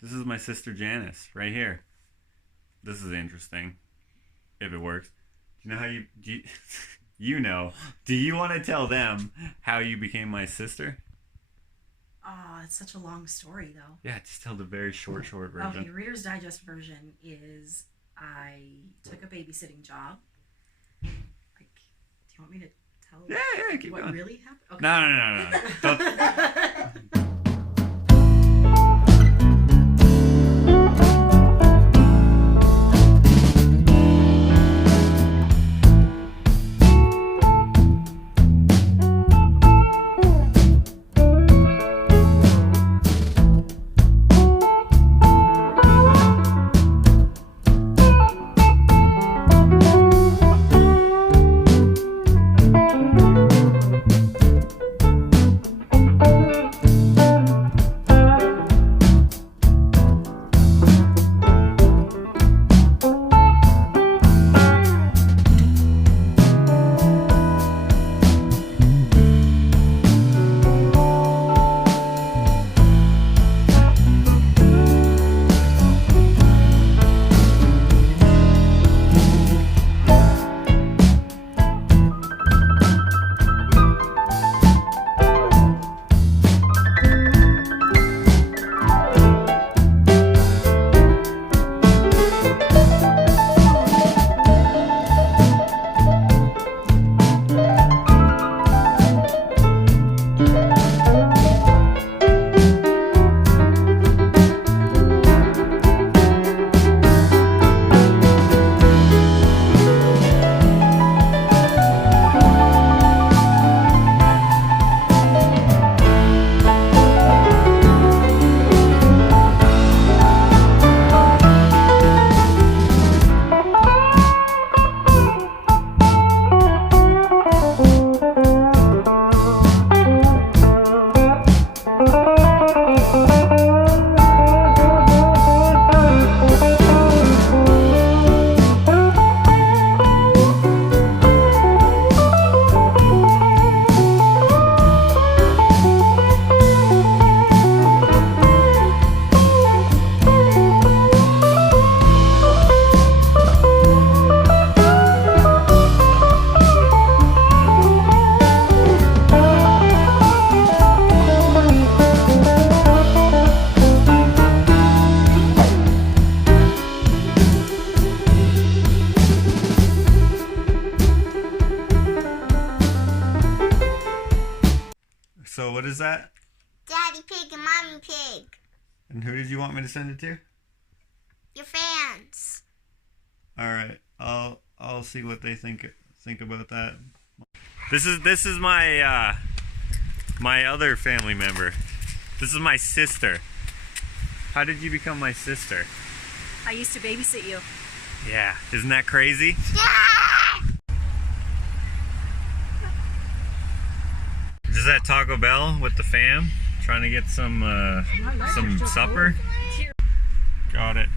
This is my sister Janice right here. This is interesting. If it works. Do you know how you know. Do you want to tell them how you became my sister? Oh, it's such a long story, though. Yeah, just tell the very short version. Okay, Reader's Digest version is I took a babysitting job. Like, do you want me to tell Yeah, keep what going. really happened? Okay. No. Don't. So what is that? Daddy Pig and Mommy Pig. And who did you want me to send it to? Your fans. All right, I'll see what they think about that. This is my my other family member. This is my sister. How did you become my sister? I used to babysit you. Yeah, isn't that crazy? Yeah! Is that Taco Bell with the fam? Trying to get some supper? Got it.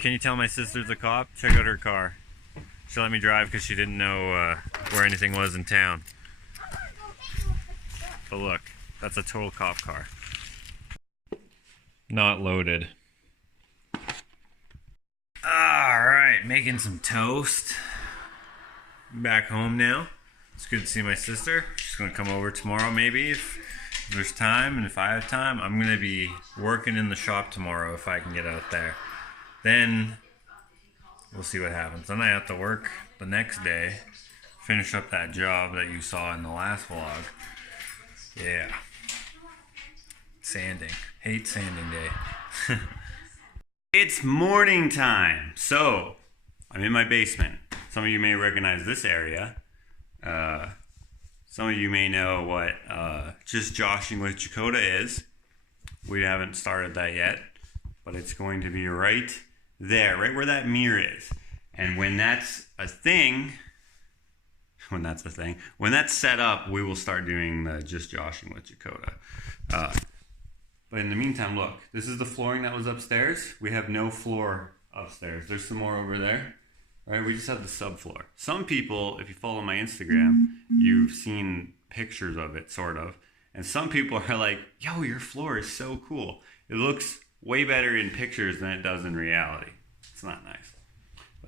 Can you tell my sister's a cop? Check out her car. She let me drive because she didn't know where anything was in town. But look, that's a total cop car. Not loaded. Alright, making some toast. Back home now. It's good to see my sister. She's gonna come over tomorrow maybe if there's time, and if I have time. I'm gonna be working in the shop tomorrow if I can get out there. Then we'll see what happens. Then I have to work the next day, finish up that job that you saw in the last vlog. Yeah. Sanding. Hate sanding day. It's morning time. So, I'm in my basement. Some of you may recognize this area. Some of you may know what just joshing with Jakota is. We haven't started that yet, but it's going to be right there, right where that mirror is. And when that's a thing, when that's set up, we will start doing the just joshing with Jakota. But in the meantime, look, this is the flooring that was upstairs. We have no floor upstairs. There's some more over there. Right, we just have the subfloor. Some people, if you follow my Instagram, you've seen pictures of it, sort of. And some people are like, yo, your floor is so cool. It looks way better in pictures than it does in reality. It's not nice.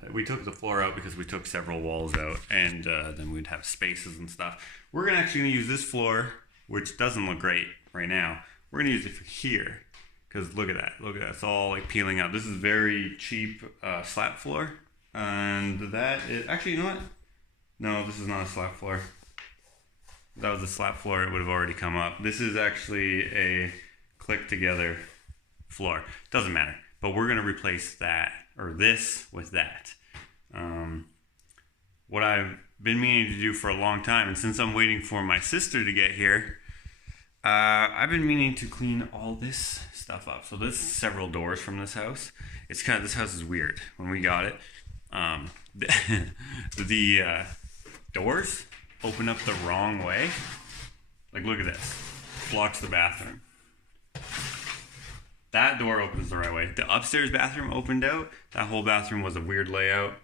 But we took the floor out because we took several walls out, and then we'd have spaces and stuff. We're actually going to use this floor, which doesn't look great right now. We're going to use it for here, because look at that. Look at that. It's all like peeling out. This is very cheap slab floor, and that is actually, you know what? No, this is not a slab floor. If that was a slab floor, it would have already come up. This is actually a click together floor. Doesn't matter, but we're going to replace that, or this, with that. What I've been meaning to do for a long time, and since I'm waiting for my sister to get here, I've been meaning to clean all this stuff up. So there's several doors from this house. It's kind of, this house is weird. When we got it, the doors open up the wrong way. Like, look at this. Blocks the bathroom. That door opens the right way. The upstairs bathroom opened out. That whole bathroom was a weird layout.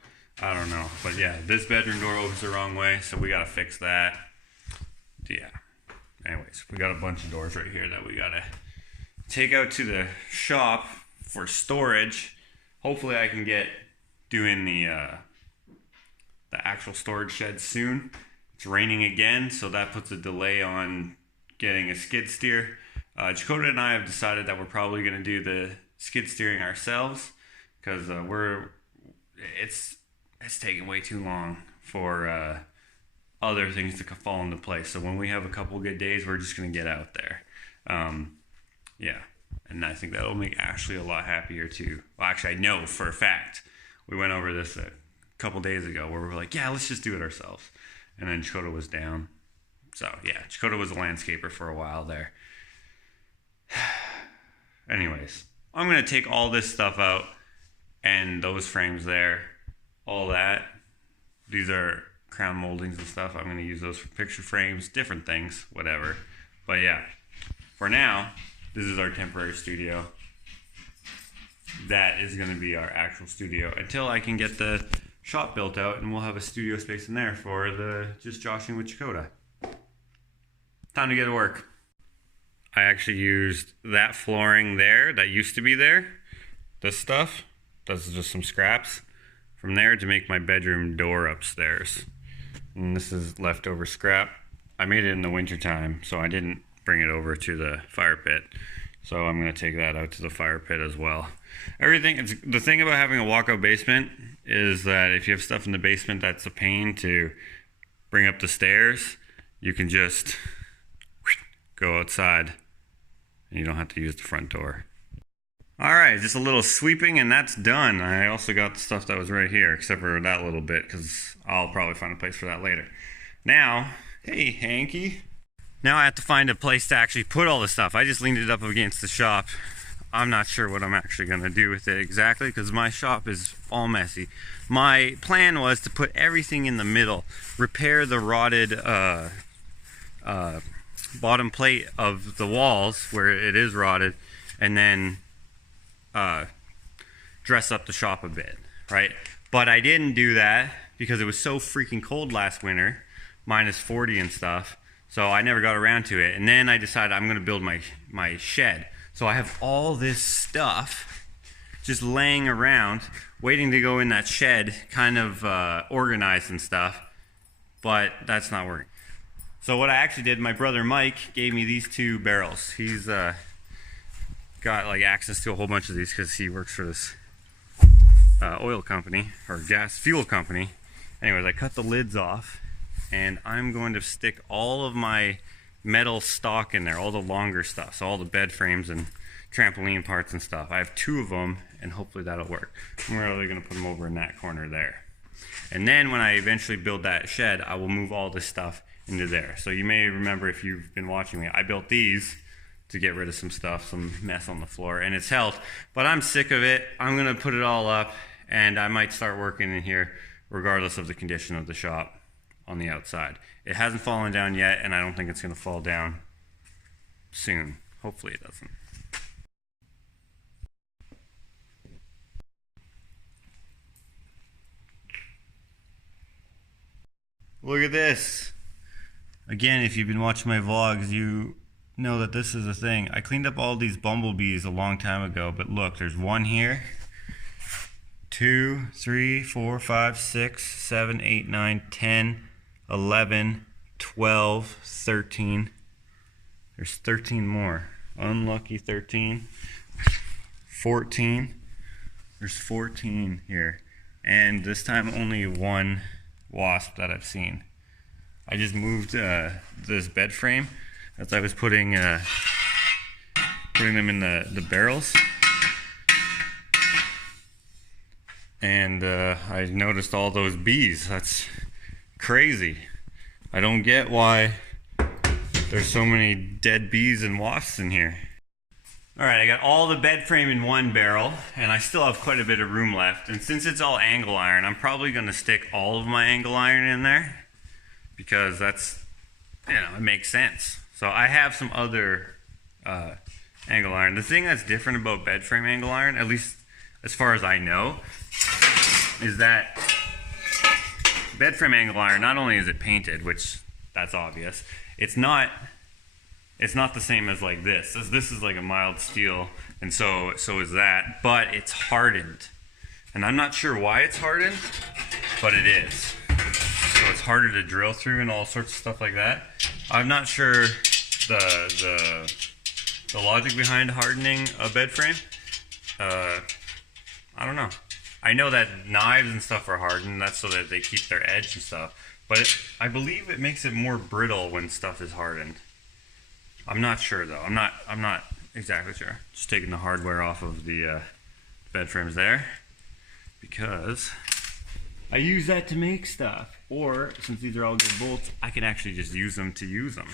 I don't know. But yeah, this bedroom door opens the wrong way, so we gotta fix that. Yeah. Anyways, we got a bunch of doors right here that we gotta take out to the shop for storage. Hopefully I can get doing the actual storage shed soon. It's raining again, so that puts a delay on getting a skid steer. Jakota and I have decided that we're probably going to do the skid steering ourselves, because it's taking way too long for other things to fall into place. So when we have a couple good days, we're just going to get out there. Yeah, and I think that'll make Ashley a lot happier too. Well, actually, I know for a fact. We went over this a couple days ago where we were like, yeah, let's just do it ourselves. And then Jakota was down. So yeah, Jakota was a landscaper for a while there. Anyways, I'm going to take all this stuff out, and those frames there, all that. These are crown moldings and stuff. I'm going to use those for picture frames, different things, whatever. But yeah, for now, this is our temporary studio. That is going to be our actual studio until I can get the shop built out, and we'll have a studio space in there for the just joshing with Jakota. Time to get to work. I actually used that flooring there that used to be there. This stuff, this is just some scraps from there to make my bedroom door upstairs. And this is leftover scrap. I made it in the winter time, so I didn't bring it over to the fire pit. So I'm going to take that out to the fire pit as well. The thing about having a walkout basement is that if you have stuff in the basement that's a pain to bring up the stairs, you can just go outside and you don't have to use the front door. Alright, just a little sweeping and that's done. I also got the stuff that was right here, except for that little bit, because I'll probably find a place for that later. Now, hey Hanky. Now I have to find a place to actually put all the stuff. I just leaned it up against the shop. I'm not sure what I'm actually going to do with it exactly, because my shop is all messy. My plan was to put everything in the middle, repair the rotted bottom plate of the walls where it is rotted, and then dress up the shop a bit, right? But I didn't do that because it was so freaking cold last winter, -40 and stuff, so I never got around to it. And then I decided I'm going to build my shed. So I have all this stuff just laying around, waiting to go in that shed, kind of organized and stuff, but that's not working. So what I actually did, my brother Mike gave me these 2 barrels. He's got like access to a whole bunch of these because he works for this oil company or gas fuel company. Anyways, I cut the lids off, and I'm going to stick all of my metal stock in there, all the longer stuff, so all the bed frames and trampoline parts and stuff. I have 2 of them, and hopefully that'll work. I'm really going to put them over in that corner there. And then when I eventually build that shed, I will move all this stuff into there. So you may remember, if you've been watching me, I built these to get rid of some stuff, some mess on the floor, and it's helped, but I'm sick of it. I'm going to put it all up, and I might start working in here regardless of the condition of the shop on the outside. It hasn't fallen down yet, and I don't think it's going to fall down soon. Hopefully it doesn't. Look at this. Again, if you've been watching my vlogs, you know that this is a thing. I cleaned up all these bumblebees a long time ago, but look, there's one here. 2, 3, 4, 5, 6, 7, 8, 9, 10, 11, 12, 13. There's 13 more. Unlucky 13. 14. There's 14 here. And this time only one wasp that I've seen. I just moved this bed frame as I was putting them in the barrels. And I noticed all those bees. That's crazy. I don't get why there's so many dead bees and wasps in here. Alright, I got all the bed frame in one barrel, and I still have quite a bit of room left. And since it's all angle iron, I'm probably going to stick all of my angle iron in there, because that's, it makes sense. So I have some other angle iron. The thing that's different about bed frame angle iron, at least as far as I know, is that bed frame angle iron, not only is it painted, which that's obvious, it's not the same as like this. This is like a mild steel, and so is that, but it's hardened. And I'm not sure why it's hardened, but it is. So it's harder to drill through and all sorts of stuff like that. I'm not sure the logic behind hardening a bed frame. I don't know. I know that knives and stuff are hardened, that's so that they keep their edge and stuff. But I believe it makes it more brittle when stuff is hardened. I'm not sure though. I'm not exactly sure. Just taking the hardware off of the bed frames there, because I use that to make stuff. Or since these are all good bolts, I can actually just use them to use them.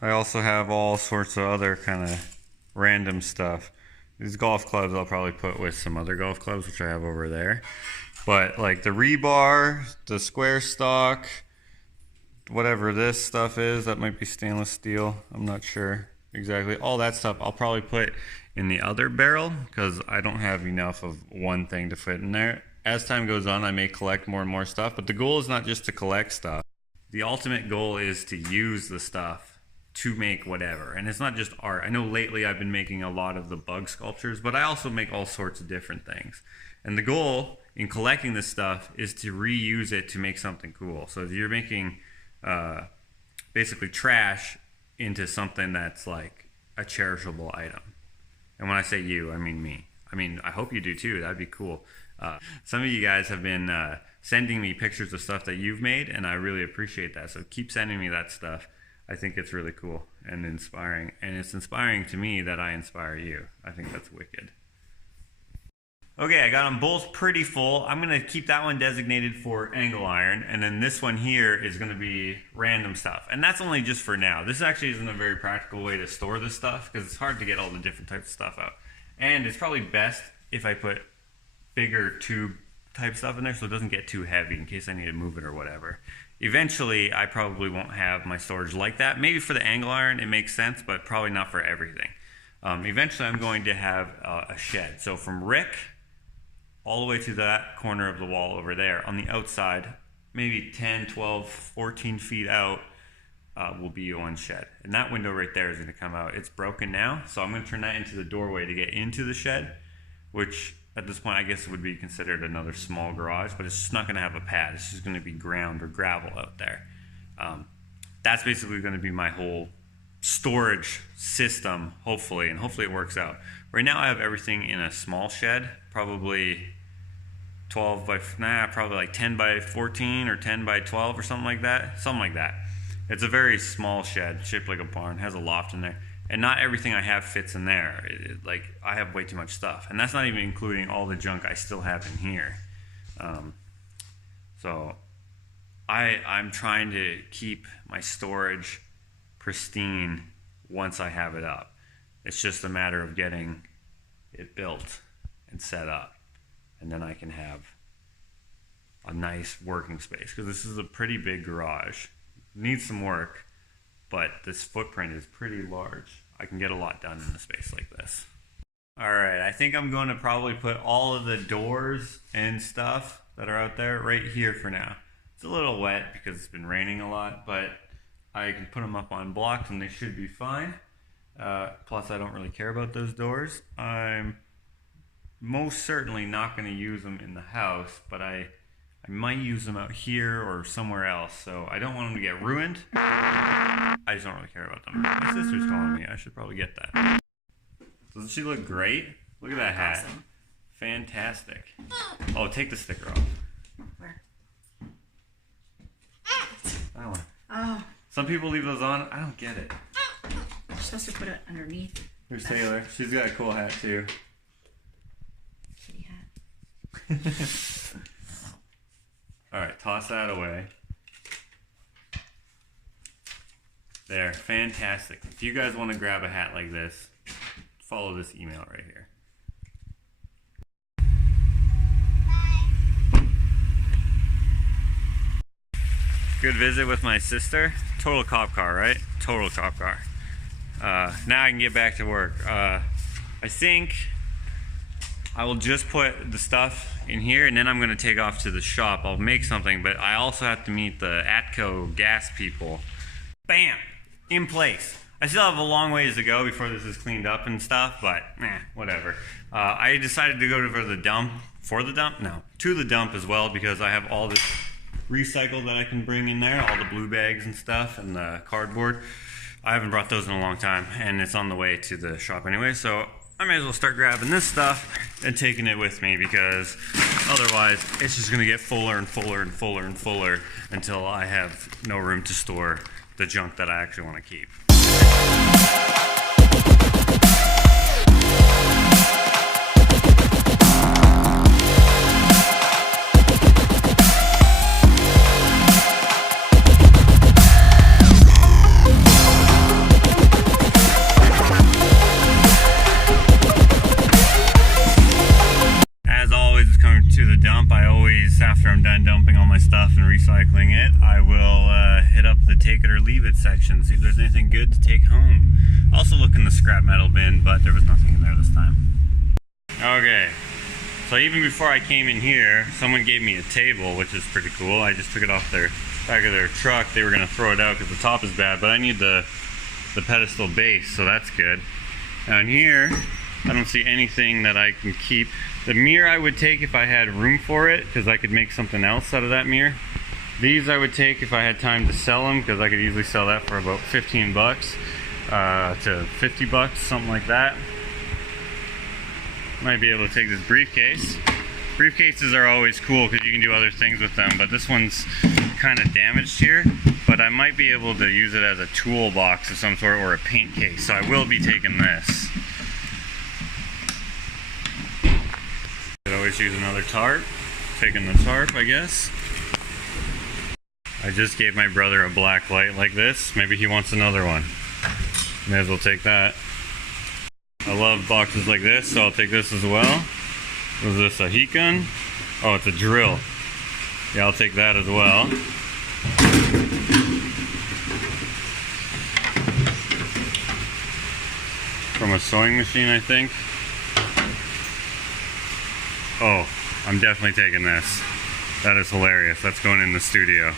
I also have all sorts of other kind of random stuff. These golf clubs I'll probably put with some other golf clubs, which I have over there. But like the rebar, the square stock, whatever this stuff is, that might be stainless steel. I'm not sure exactly. All that stuff I'll probably put in the other barrel, because I don't have enough of one thing to fit in there. As time goes on, I may collect more and more stuff, but the goal is not just to collect stuff. The ultimate goal is to use the stuff to make whatever. And it's not just art. I know lately I've been making a lot of the bug sculptures, but I also make all sorts of different things. And the goal in collecting this stuff is to reuse it to make something cool. So if you're making basically trash into something that's like a cherishable item. And when I say you, I mean me. I mean, I hope you do too. That'd be cool. Some of you guys have been sending me pictures of stuff that you've made, and I really appreciate that. So keep sending me that stuff. I think it's really cool and inspiring. And it's inspiring to me that I inspire you. I think that's wicked. Okay, I got them both pretty full. I'm going to keep that one designated for angle iron, and then this one here is going to be random stuff. And that's only just for now. This actually isn't a very practical way to store this stuff, because it's hard to get all the different types of stuff out. And it's probably best if I put bigger tube type stuff in there so it doesn't get too heavy in case I need to move it or whatever. Eventually, I probably won't have my storage like that. Maybe for the angle iron, it makes sense, but probably not for everything. Eventually, I'm going to have a shed. So from Rick all the way to that corner of the wall over there, on the outside, maybe 10, 12, 14 feet out, will be one shed. And that window right there is going to come out. It's broken now, so I'm going to turn that into the doorway to get into the shed, which at this point I guess would be considered another small garage, but it's just not going to have a pad. It's just going to be ground or gravel out there. That's basically going to be my whole storage system, hopefully, and hopefully it works out. Right now I have everything in a small shed, probably 12 by, probably like 10 by 14 or 10 by 12 or something like that. It's a very small shed, shaped like a barn, has a loft in there. And not everything I have fits in there. Like, I have way too much stuff. And that's not even including all the junk I still have in here. So I'm trying to keep my storage pristine once I have it up. It's just a matter of getting it built and set up. And then I can have a nice working space. Because this is a pretty big garage. Needs some work, but this footprint is pretty large. I can get a lot done in a space like this. Alright, I think I'm going to probably put all of the doors and stuff that are out there right here for now. It's a little wet because it's been raining a lot, but I can put them up on blocks and they should be fine. Plus I don't really care about those doors. I'm most certainly not going to use them in the house, but I might use them out here or somewhere else, so I don't want them to get ruined. I just don't really care about them. My sister's calling me. I should probably get that. Doesn't she look great? Look at that hat. Awesome. Fantastic. Oh, take the sticker off. Where? That one. Oh, Some people leave those on. I don't get it. you're supposed to put it underneath. Here's Taylor. She's got a cool hat too. Kitty hat. Alright, toss that away. There, fantastic. If you guys want to grab a hat like this, follow this email right here. Good visit with my sister. Total cop car, right? Total cop car. Now I can get back to work. I think I will just put the stuff in here and then I'm going to take off to the shop. I'll make something, but I also have to meet the ATCO gas people. Bam! In place. I still have a long ways to go before this is cleaned up and stuff, but whatever. I decided to go to the dump to the dump as well, because I have all this recycle that I can bring in there, all the blue bags and stuff and the cardboard. I haven't brought those in a long time and it's on the way to the shop anyway, so I may as well start grabbing this stuff and taking it with me, because otherwise it's just gonna get fuller and fuller and fuller and fuller until I have no room to store the junk that I actually want to keep. After I'm done dumping all my stuff and recycling it, I will hit up the take it or leave it section, see if there's anything good to take home. Also look in the scrap metal bin, but there was nothing in there this time. Okay, so even before I came in here, someone gave me a table, which is pretty cool. I just took it off their back of their truck. They were going to throw it out because the top is bad, but I need the pedestal base, so that's good. Down here, I don't see anything that I can keep. The mirror I would take if I had room for it, because I could make something else out of that mirror. These I would take if I had time to sell them, because I could easily sell that for about 15 bucks to 50 bucks, something like that. Might be able to take this briefcase. Briefcases are always cool because you can do other things with them, but this one's kind of damaged here. But I might be able to use it as a toolbox of some sort, or a paint case, so I will be taking this. Could always use another tarp. Taking the tarp, I guess. I just gave my brother a black light like this. Maybe he wants another one. May as well take that. I love boxes like this, so I'll take this as well. Was this a heat gun? Oh, it's a drill. Yeah, I'll take that as well. From a sewing machine, I think. Oh, I'm definitely taking this. That is hilarious. That's going in the studio.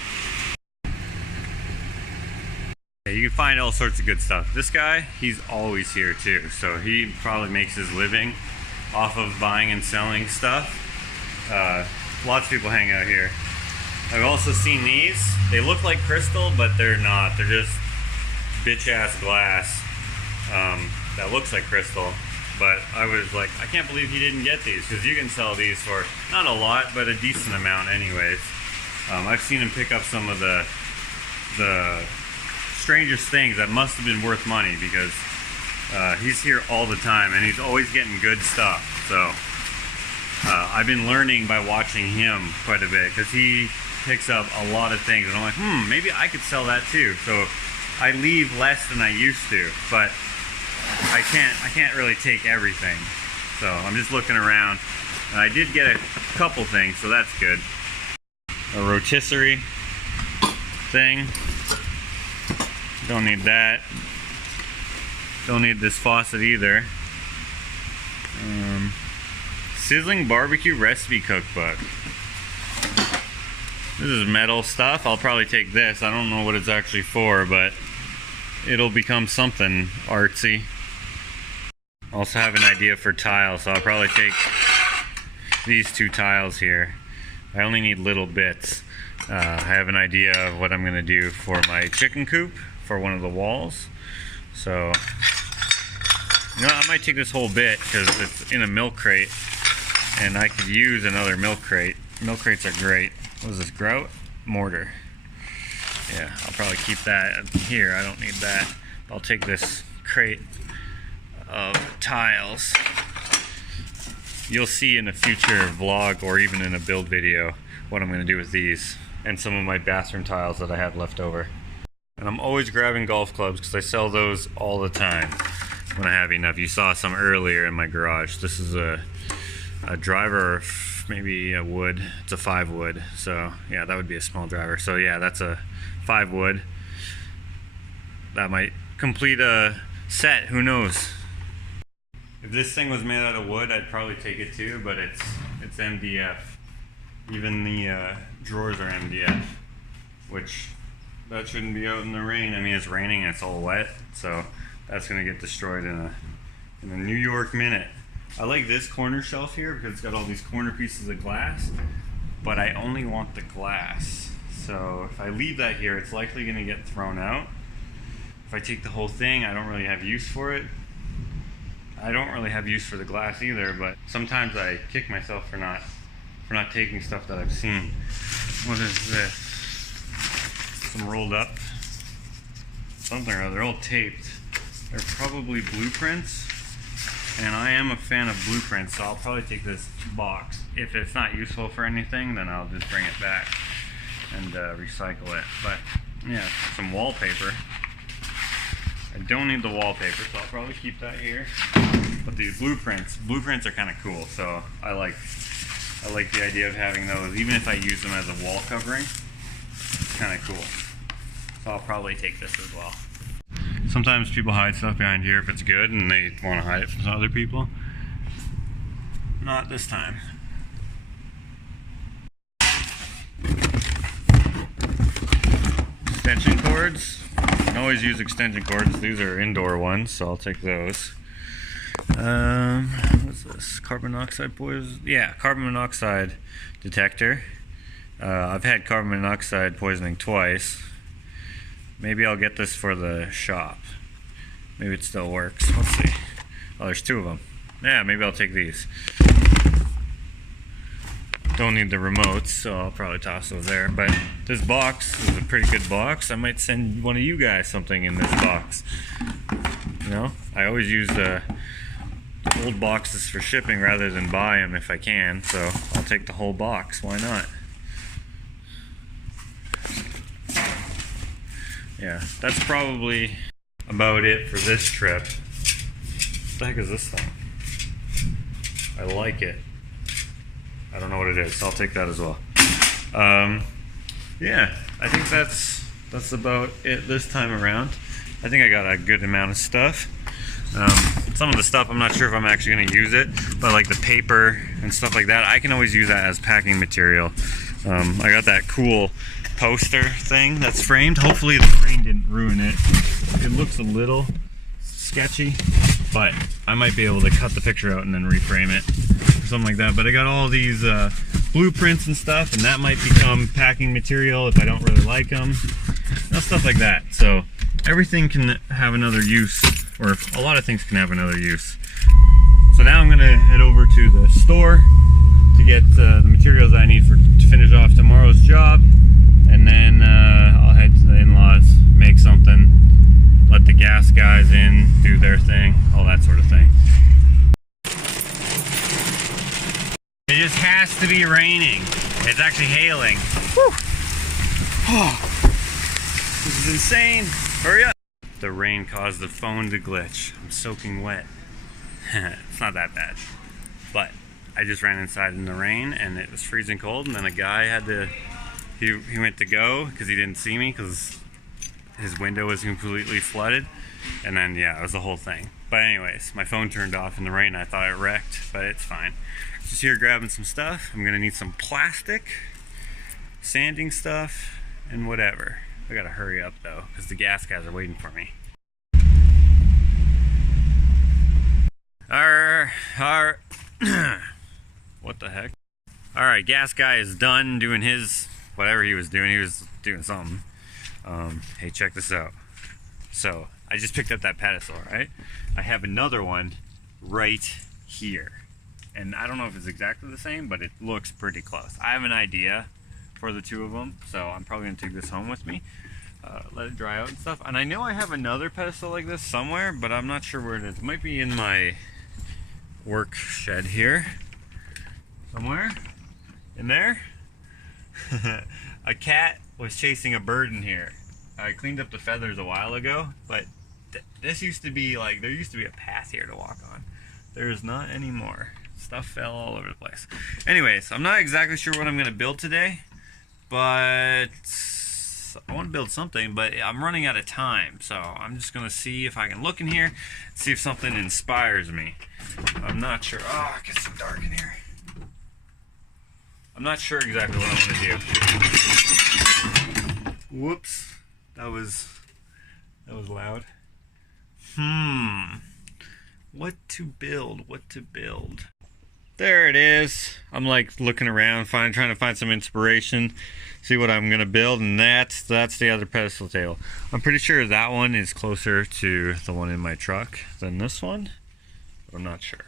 Yeah, you can find all sorts of good stuff. This guy, he's always here too. So he probably makes his living off of buying and selling stuff. Lots of people hang out here. I've also seen these. They look like crystal, but they're not. They're just bitch-ass glass that looks like crystal. But I was like, I can't believe he didn't get these, because you can sell these for not a lot, but a decent amount anyways. I've seen him pick up some of the strangest things that must have been worth money, because he's here all the time and he's always getting good stuff. So I've been learning by watching him quite a bit, because he picks up a lot of things and I'm like, maybe I could sell that too. So I leave less than I used to, but I can't really take everything. So I'm just looking around, and I did get a couple things, so that's good. A rotisserie thing. Don't need that. Don't need this faucet either. Sizzling barbecue recipe cookbook. This is metal stuff. I'll probably take this. I don't know what it's actually for, but it'll become something artsy. Also have an idea for tiles, so I'll probably take these 2 tiles here. I only need little bits. I have an idea of what I'm gonna do for my chicken coop for one of the walls. So, you know, I might take this whole bit because it's in a milk crate and I could use another milk crate. Milk crates are great. What is this, grout? Mortar. Yeah, I'll probably keep that here. I don't need that. I'll take this crate of tiles. You'll see in a future vlog or even in a build video what I'm going to do with these and some of my bathroom tiles that I have left over. And I'm always grabbing golf clubs because I sell those all the time when I have enough. You saw some earlier in my garage. This is a driver, maybe a wood. It's a 5 wood. So yeah, that would be a small driver. So yeah, that's a 5 wood. That might complete a set, who knows. If this thing was made out of wood, I'd probably take it too, but it's MDF. Even the drawers are MDF, which that shouldn't be out in the rain. I mean, it's raining and it's all wet, so that's gonna get destroyed in a New York minute. I like this corner shelf here because it's got all these corner pieces of glass, but I only want the glass. So if I leave that here, it's likely gonna get thrown out. If I take the whole thing, I don't really have use for it. I don't really have use for the glass either, but sometimes I kick myself for not taking stuff that I've seen. What is this? Some rolled up something or other. They're all taped. They're probably blueprints, and I am a fan of blueprints, so I'll probably take this box. If it's not useful for anything, then I'll just bring it back and recycle it. But yeah, some wallpaper. I don't need the wallpaper, so I'll probably keep that here. But these blueprints are kind of cool, so I like the idea of having those, even if I use them as a wall covering. It's kind of cool. So I'll probably take this as well. Sometimes people hide stuff behind here if it's good and they want to hide it from other people. Not this time. Extension cords. You can always use extension cords. These are indoor ones, so I'll take those. What's this? Carbon monoxide poison? Yeah, carbon monoxide detector. I've had carbon monoxide poisoning twice. Maybe I'll get this for the shop. Maybe it still works. Let's see. Oh, there's 2 of them. Yeah, maybe I'll take these. Don't need the remotes, so I'll probably toss those there. But this box is a pretty good box. I might send one of you guys something in this box. You know, I always use old boxes for shipping rather than buy them if I can. So I'll take the whole box. Why not? Yeah, that's probably about it for this trip. What the heck is this thing? I like it. I don't know what it is, so I'll take that as well. Yeah, I think that's about it this time around. I think I got a good amount of stuff. Some of the stuff, I'm not sure if I'm actually going to use it, but like the paper and stuff like that, I can always use that as packing material. I got that cool poster thing that's framed. Hopefully the rain didn't ruin it. It looks a little sketchy, but I might be able to cut the picture out and then reframe it or something like that. But I got all these blueprints and stuff, and that might become packing material if I don't really like them. Stuff like that. So everything can have another use, or a lot of things can have another use. So now I'm gonna head over to the store to get the materials I need to finish off tomorrow's job, and then I'll head to the in-laws, make something, let the gas guys in, do their thing, all that sort of thing. It just has to be raining. It's actually hailing. Whew. Oh, this is insane. Hurry up. The rain caused the phone to glitch. I'm soaking wet. It's not that bad. But I just ran inside in the rain and it was freezing cold, and then a guy had to, he went to go because he didn't see me because his window was completely flooded. And then, yeah, it was the whole thing. But anyways, my phone turned off in the rain. I thought it wrecked, but it's fine. Just here grabbing some stuff. I'm gonna need some plastic. sanding stuff and whatever. I gotta hurry up though, because the gas guys are waiting for me. What the heck? Alright, gas guy is done doing his, whatever he was doing. He was doing something. Hey, check this out. So, I just picked up that pedestal, right? I have another one right here. And I don't know if it's exactly the same, but it looks pretty close. I have an idea for the two of them, so I'm probably going to take this home with me. Let it dry out and stuff. And I know I have another pedestal like this somewhere, but I'm not sure where it is. It might be in my work shed here. Somewhere. In there. A cat was chasing a bird in here. I cleaned up the feathers a while ago, but this used to be like, there used to be a path here to walk on. There's not anymore. Stuff fell all over the place. Anyways, I'm not exactly sure what I'm going to build today, but I want to build something, but I'm running out of time, so I'm just going to see if I can look in here, see if something inspires me. I'm not sure. Oh, it gets so dark in here. I'm not sure exactly what I want to do. Whoops. That was loud. What to build? What to build? There it is. I'm like looking around, trying to find some inspiration, see what I'm gonna build, and that's the other pedestal table. I'm pretty sure that one is closer to the one in my truck than this one, but I'm not sure.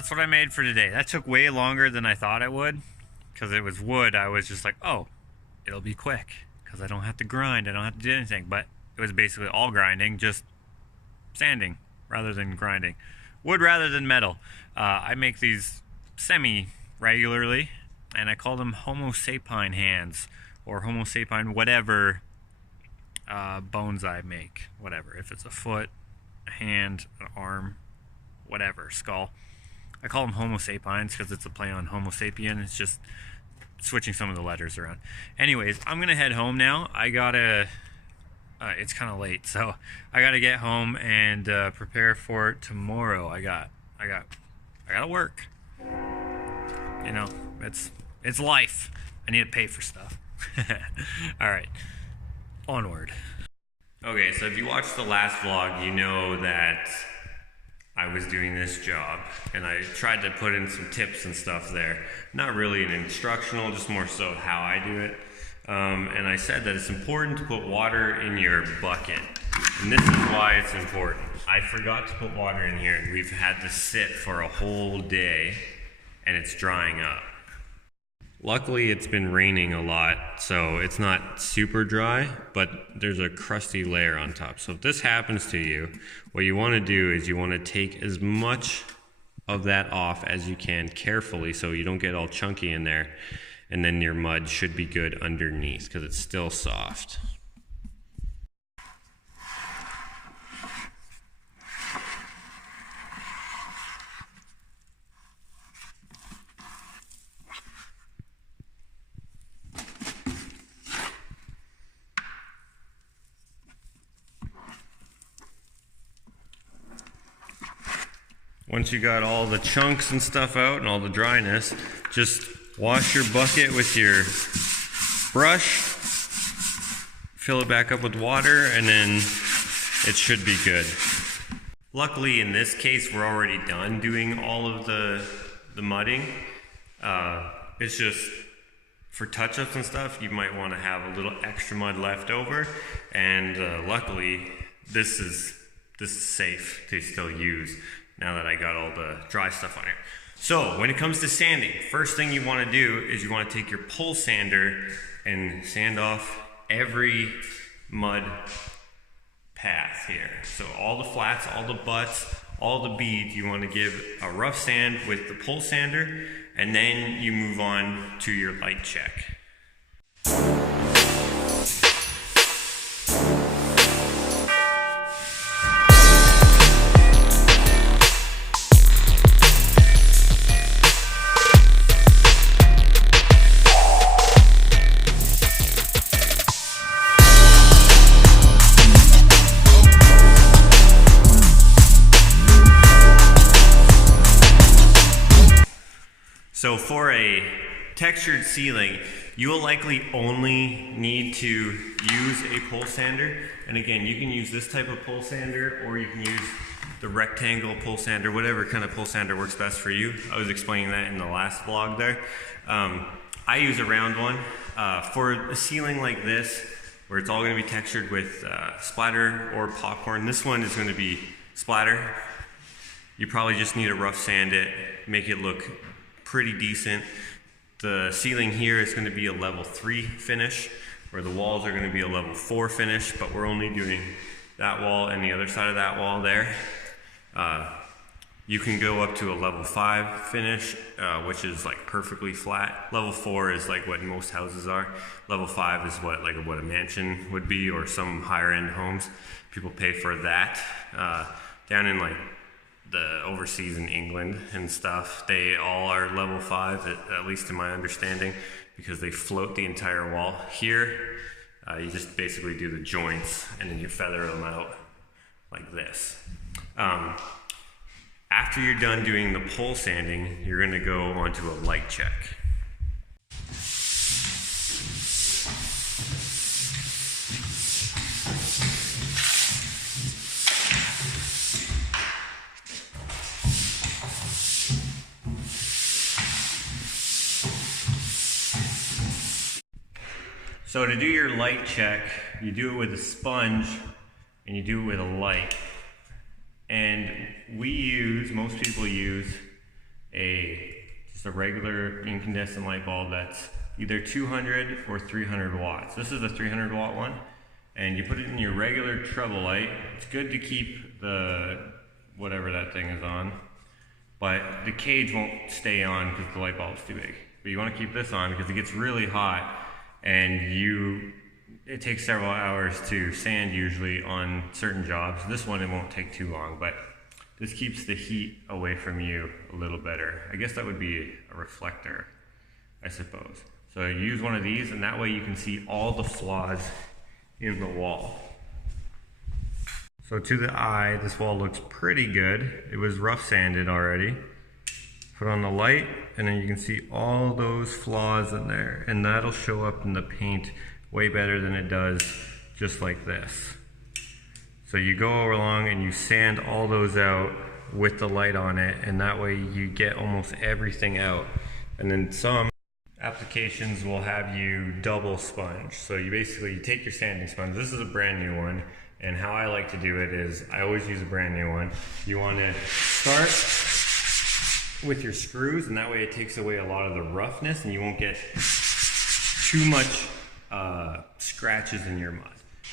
that's what I made for today. That took way longer than I thought it would. Because it was wood, I was just like, oh, it'll be quick. Because I don't have to grind, I don't have to do anything. But it was basically all grinding, just sanding rather than grinding. Wood rather than metal. I make these semi-regularly, and I call them Homo sapien hands. Or Homo sapien whatever bones I make. Whatever. If it's a foot, a hand, an arm, whatever, skull. I call them Homo sapiens because it's a play on Homo sapien. It's just switching some of the letters around. Anyways, I'm going to head home now. I gotta... it's kind of late, so I gotta get home and prepare for tomorrow. I gotta work. You know, it's life. I need to pay for stuff. All right, onward. Okay, so if you watched the last vlog, you know that I was doing this job, and I tried to put in some tips and stuff there. Not really an instructional, just more so how I do it. And I said that it's important to put water in your bucket. And this is why it's important. I forgot to put water in here, and we've had this sit for a whole day, and it's drying up. Luckily, it's been raining a lot, so it's not super dry, but there's a crusty layer on top. So if this happens to you, what you want to do is you want to take as much of that off as you can carefully so you don't get all chunky in there. And then your mud should be good underneath because it's still soft. Once you got all the chunks and stuff out and all the dryness, just wash your bucket with your brush, fill it back up with water, and then it should be good. Luckily, in this case, we're already done doing all of the mudding. It's just for touch-ups and stuff, you might want to have a little extra mud left over, and luckily, this is safe to still use now that I got all the dry stuff on here. So when it comes to sanding, first thing you want to do is you want to take your pole sander and sand off every mud path here. So all the flats, all the butts, all the beads, you want to give a rough sand with the pole sander, and then you move on to your light check. So for a textured ceiling, you will likely only need to use a pole sander. And again, you can use this type of pole sander, or you can use the rectangle pole sander, whatever kind of pole sander works best for you. I was explaining that in the last vlog there. I use a round one. For a ceiling like this, where it's all gonna be textured with splatter or popcorn, this one is gonna be splatter. You probably just need to rough sand it, make it look pretty decent. The ceiling here is going to be a level 3 finish, where the walls are going to be a level 4 finish, but we're only doing that wall and the other side of that wall there. You can go up to a level 5 finish, which is like perfectly flat. Level 4 is like what most houses are. Level 5 is what a mansion would be, or some higher end homes. People pay for that. Down in like the overseas in England and stuff, they all are level 5, at least in my understanding, because they float the entire wall. Here, you just basically do the joints and then you feather them out like this. After you're done doing the pole sanding, you're gonna go onto a light check. So to do your light check, you do it with a sponge and you do it with a light. And most people use just a regular incandescent light bulb that's either 200 or 300 watts. This is a 300 watt one, and you put it in your regular treble light. It's good to keep the whatever that thing is on, but the cage won't stay on because the light bulb's too big. But you want to keep this on because it gets really hot, and it takes several hours to sand usually on certain jobs. This one, it won't take too long, but this keeps the heat away from you a little better. I guess that would be a reflector, I suppose. So you use one of these, and that way you can see all the flaws in the wall. So to the eye, this wall looks pretty good. It was rough sanded already. Put on the light, and then you can see all those flaws in there, and that'll show up in the paint way better than it does just like this. So you go along and you sand all those out with the light on it, and that way you get almost everything out. And then some applications will have you double sponge. So you basically take your sanding sponge. This is a brand new one, and how I like to do it is I always use a brand new one. You want to start with your screws, and that way it takes away a lot of the roughness, and you won't get too much scratches in your mud.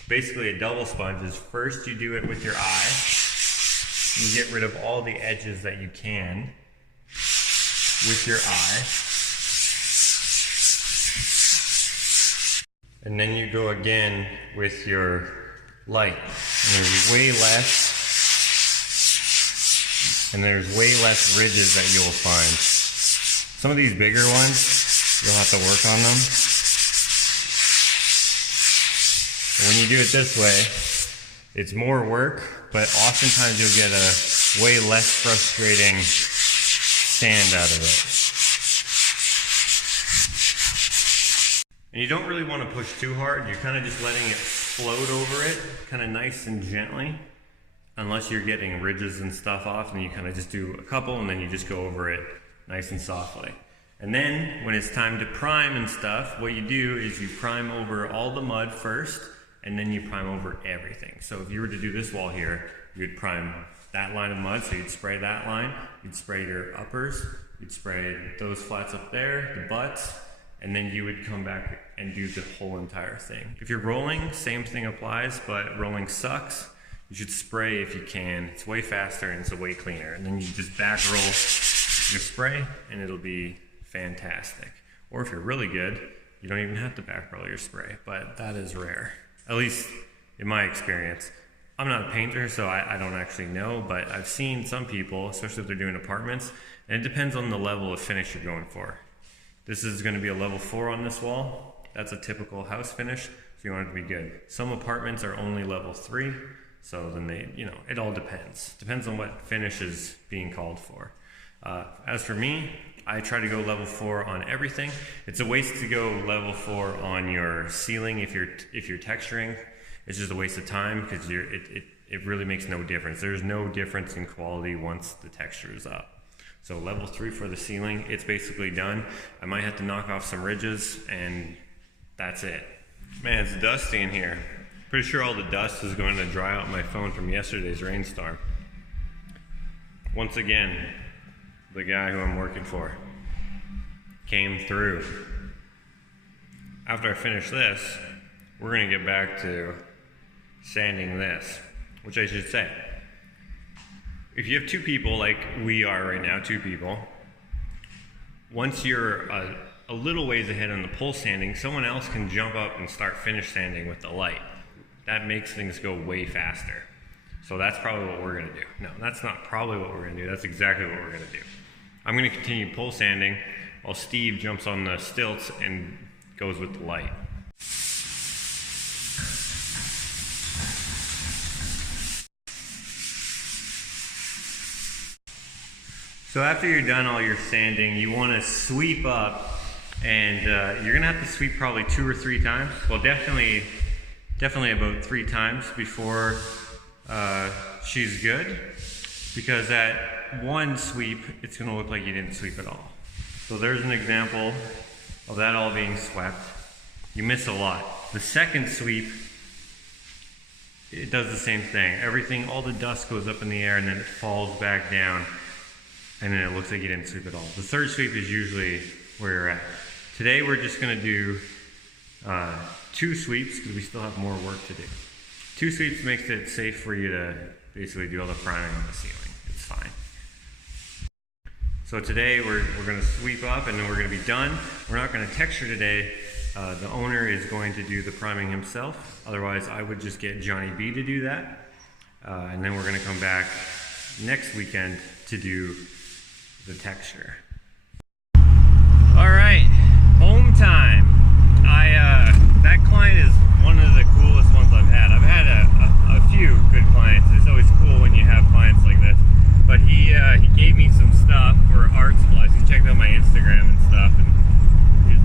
Basically, a double sponge is first you do it with your eye. You get rid of all the edges that you can with your eye. And then you go again with your light. And there's way less ridges that you'll find. Some of these bigger ones, you'll have to work on them. But when you do it this way, it's more work, but oftentimes you'll get a way less frustrating sand out of it. And you don't really want to push too hard. You're kind of just letting it float over it, kind of nice and gently, unless you're getting ridges and stuff off, and you kind of just do a couple and then you just go over it nice and softly. And then when it's time to prime and stuff, what you do is you prime over all the mud first, and then you prime over everything. So if you were to do this wall here, you'd prime that line of mud, so you'd spray that line, you'd spray your uppers, you'd spray those flats up there, the butts, and then you would come back and do the whole entire thing. If you're rolling, same thing applies, but rolling sucks. You should spray if you can. It's way faster and it's way cleaner. And then you just back roll your spray and it'll be fantastic. Or if you're really good, you don't even have to back roll your spray, but that is rare. At least in my experience. I'm not a painter, so I don't actually know, but I've seen some people, especially if they're doing apartments, and it depends on the level of finish you're going for. This is going to be a level 4 on this wall. That's a typical house finish, so you want it to be good. Some apartments are only level 3, so then it all depends. Depends on what finish is being called for. As for me, I try to go level 4 on everything. It's a waste to go level 4 on your ceiling if you're texturing. It's just a waste of time because it really makes no difference. There's no difference in quality once the texture is up. So level 3 for the ceiling, it's basically done. I might have to knock off some ridges and that's it. Man, it's dusty in here. Pretty sure all the dust is going to dry out my phone from yesterday's rainstorm. Once again, the guy who I'm working for came through. After I finish this, we're gonna get back to sanding this, which I should say. If you have 2 people like we are right now, 2 people, once you're a little ways ahead on the pole sanding, someone else can jump up and start finish sanding with the light. That makes things go way faster. So that's probably what we're gonna do. No, that's not probably what we're gonna do. That's exactly what we're gonna do. I'm gonna continue pole sanding while Steve jumps on the stilts and goes with the light. So after you're done all your sanding, you want to sweep up, and you're gonna have to sweep probably 2 or 3 times. Well, definitely about 3 times before she's good, because at one sweep, it's gonna look like you didn't sweep at all. So there's an example of that all being swept. You miss a lot. The second sweep, it does the same thing. Everything, all the dust goes up in the air and then it falls back down. and then it looks like you didn't sweep at all. The third sweep is usually where you're at. Today we're just gonna do 2 sweeps because we still have more work to do. 2 sweeps makes it safe for you to basically do all the priming on the ceiling. It's fine. So today we're gonna sweep up and then we're gonna be done. We're not gonna texture today. The owner is going to do the priming himself. Otherwise I would just get Johnny B to do that. And then we're gonna come back next weekend to do the texture. All right, home time. That client is one of the coolest ones I've had. I've had a few good clients. It's always cool when you have clients like this. But he gave me some stuff for art supplies. He checked out my Instagram and stuff, and he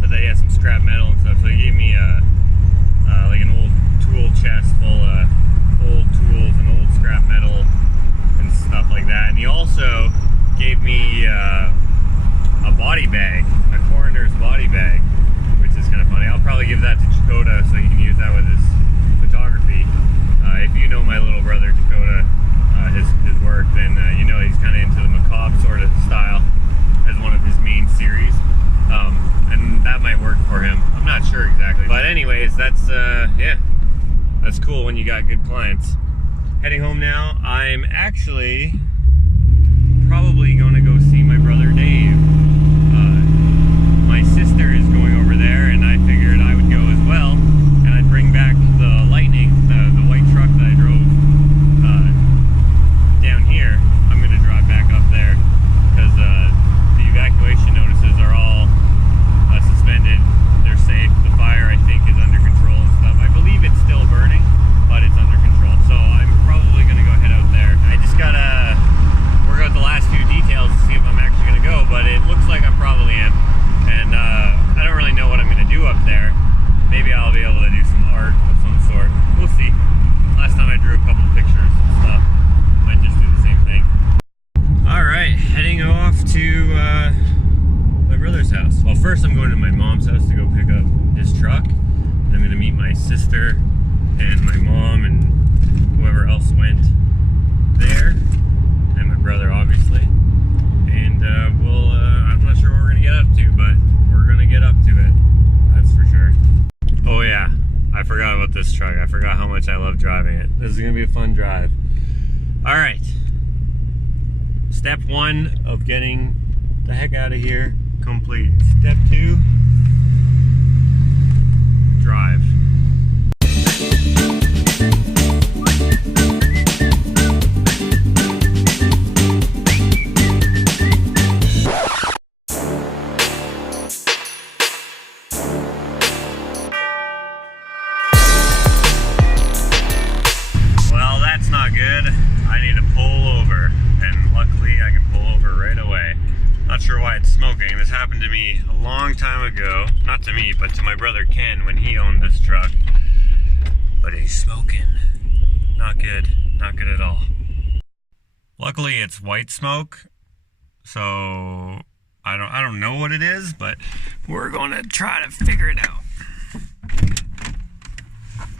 said that he has some scrap metal and stuff. So he gave me like an old tool chest full of old tools and old scrap metal and stuff like that. And he also gave me a body bag, a coroner's body bag, which is kind of funny. I'll probably give that to Jakota so he can use that with his photography. If you know my little brother Jakota, his work, then you know he's kind of into the macabre sort of style as one of his main series, and that might work for him. I'm not sure exactly, but anyways, that's yeah, that's cool when you got good clients. Heading home now. I'm actually probably going to go see my brother Dave. My sister is going over there, and I figured I would go as well, and I'd bring back the Lightning, the white truck that I drove down here. I'm going to drive back up there because the evacuation notices are all suspended. They're safe. The fire, I think, is under control and stuff. I believe it's still burning, but it's under control. So I'm probably going to go head out there. I just got to work out the last few details to see if I'm actually going to go, but it looks like I probably am. And I don't really know what I'm going to do up there. Maybe I'll be able to do some art of some sort. We'll see. Last time I drew a couple pictures and stuff. Might just do the same thing. Alright, heading off to my brother's house. Well, first I'm going to my mom's house to go pick up his truck. I'm going to meet my sister and my mom and whoever else went there. And my brother, obviously. And I'm not sure what we're going to get up to, but we're going to get up to it. That's for sure. Oh yeah, I forgot about this truck. I forgot how much I love driving it. This is going to be a fun drive. Alright. Step 1 of getting the heck out of here complete. Step 2, drive. Well, that's not good. I need to pull over, and luckily I can pull over right away. Not sure why it's smoking. This happened to me a long time ago. Not to me, but to my brother Ken when he owned this truck. But he's smoking. Not good. Not good at all. Luckily it's white smoke, so I don't know what it is, but we're gonna try to figure it out.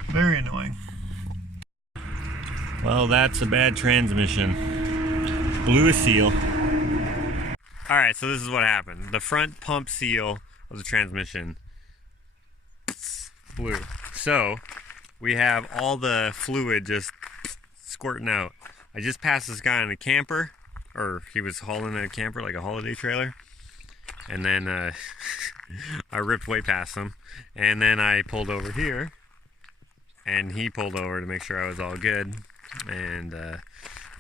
Very annoying. Well, that's a bad transmission. Blew a seal. Alright, so this is what happened. The front pump seal of the transmission blew. So, we have all the fluid just squirting out. I just passed this guy in a camper, or he was hauling a camper, like a holiday trailer. And then I ripped way past him. And then I pulled over here. And he pulled over to make sure I was all good. And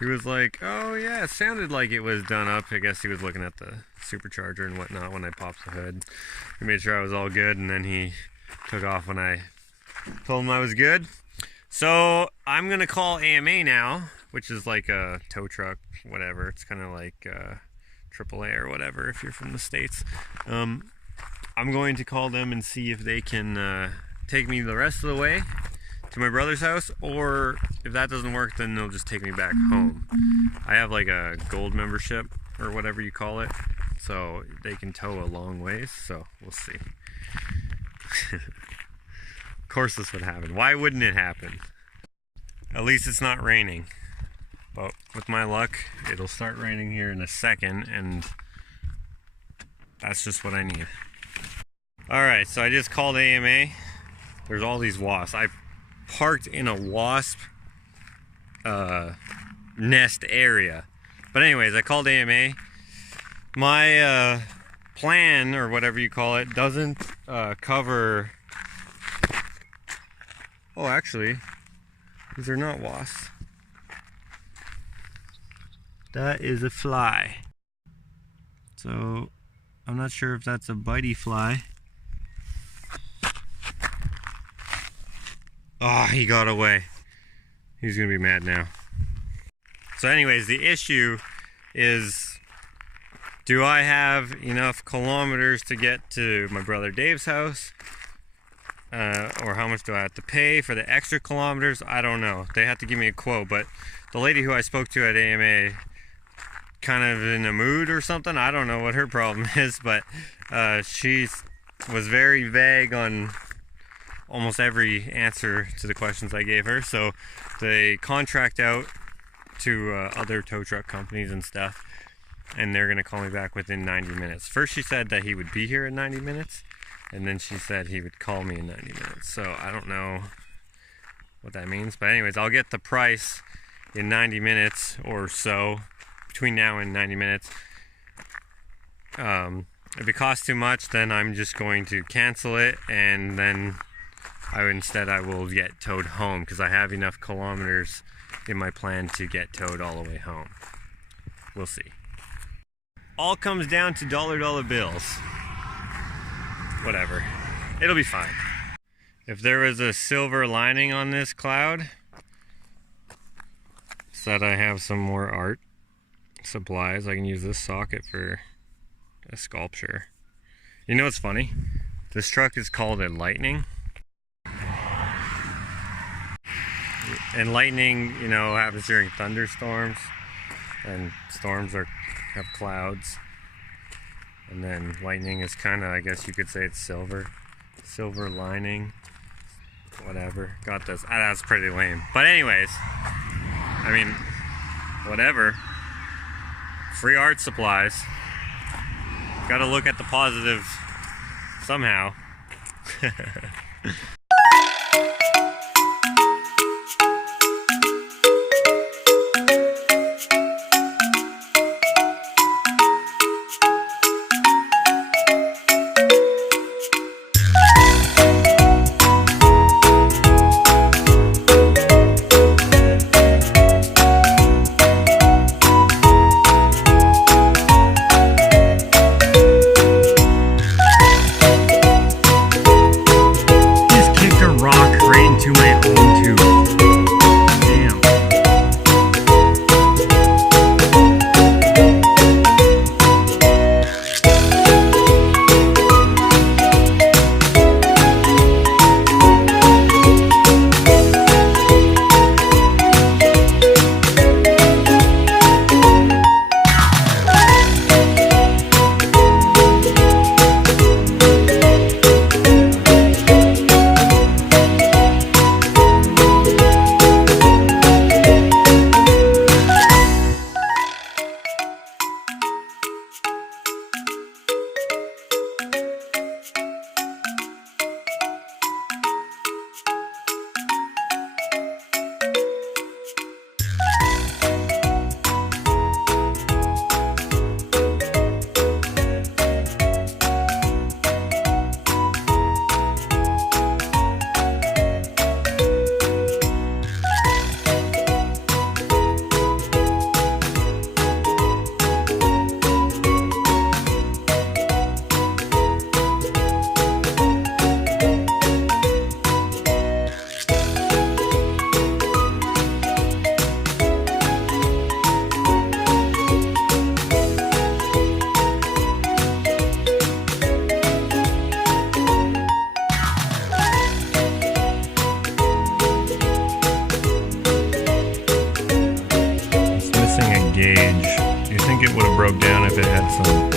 he was like, oh yeah, it sounded like it was done up. I guess he was looking at the supercharger and whatnot when I popped the hood. He made sure I was all good, and then he took off when I told him I was good. So I'm gonna call AMA now, which is like a tow truck, whatever. It's kind of like AAA or whatever if you're from the States. I'm going to call them and see if they can take me the rest of the way to my brother's house, or if that doesn't work, then they'll just take me back home. I have like a gold membership or whatever you call it, so they can tow a long ways, so we'll see. Of course this would happen. Why wouldn't it happen? At least it's not raining. But with my luck, it'll start raining here in a second, and that's just what I need. Alright, so I just called AMA. There's all these wasps. I parked in a wasp nest area. But anyways, I called AMA. My plan, or whatever you call it, doesn't cover... Oh, actually, these are not wasps. That is a fly. So, I'm not sure if that's a bitey fly. Oh, he got away. He's gonna be mad now. So anyways, the issue is, do I have enough kilometers to get to my brother Dave's house? Or how much do I have to pay for the extra kilometers? I don't know. They have to give me a quote, but the lady who I spoke to at AMA, kind of in a mood or something. I don't know what her problem is, but she was very vague on almost every answer to the questions I gave her. So they contract out to other tow truck companies and stuff, and they're gonna call me back within 90 minutes. First she said that he would be here in 90 minutes, and then she said he would call me in 90 minutes. So I don't know what that means, but anyways, I'll get the price in 90 minutes or so, between now and 90 minutes. If it costs too much, then I'm just going to cancel it, and then I will get towed home, because I have enough kilometers in my plan to get towed all the way home. We'll see. All comes down to dollar bills. Whatever. It'll be fine. If there was a silver lining on this cloud, it's that I have some more art supplies. I can use this socket for a sculpture. You know what's funny? This truck is called a Lightning. And lightning, you know, happens during thunderstorms, and storms have clouds. And then lightning is kind of, I guess you could say it's silver lining, whatever. Got this. That's pretty lame. But anyways, I mean, whatever. Free art supplies. Got to look at the positive somehow. gauge. Do you think it would have broke down if it had some